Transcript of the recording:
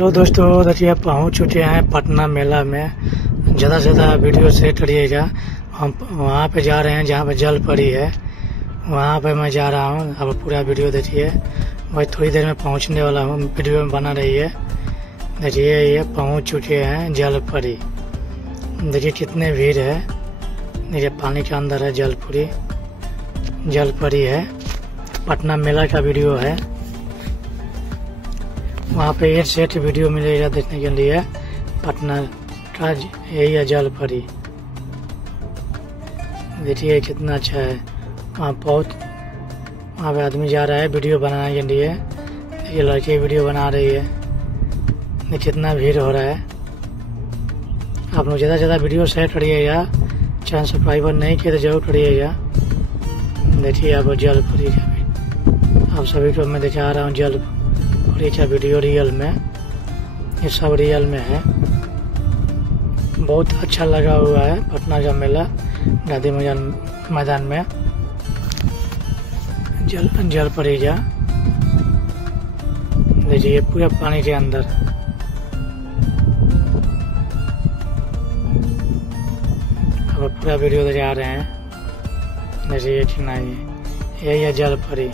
Hello दोस्तों, देखिए पहुंच चुके हैं पटना मेला में। ज़्यादा से ज़्यादा वीडियो से करिएगा। हम वहां पे जा रहे हैं जहां पे जल परी है, वहां पे मैं जा रहा हूं। अब पूरा वीडियो देखिए, मैं थोड़ी देर में पहुंचने वाला हूं। वीडियो में बना रही है। देखिए ये पहुंच चुके हैं जल परी। देखिए कितने भीड़ है। देखिए पानी के अंदर है जल परी है। पटना मेला का वीडियो है। वहाँ पे एक सेट वीडियो मिलेगा देखने के लिए। पटना का यही है जल परी। देखिए कितना अच्छा है। वहाँ पे आदमी जा रहा है वीडियो बनाने के लिए। ये लड़की वीडियो बना रही है। देखिए कितना भीड़ हो रहा है। आप लोग ज़्यादा से ज़्यादा वीडियो शेयर करिएगा। चैनल सब्सक्राइबर नहीं किए तो जरूर करिएगा। देखिए आप जल परी का भी आप सभी को मैं दिखा रहा हूँ। जल परी का वीडियो रियल में, ये सब रियल में है। बहुत अच्छा लगा हुआ है पटना का मेला गांधी मैदान में। जल परी का देखिए पूरे पानी के अंदर। अब पूरा वीडियो दिखा रहे हैं। देखिए कितना यही है जल परी।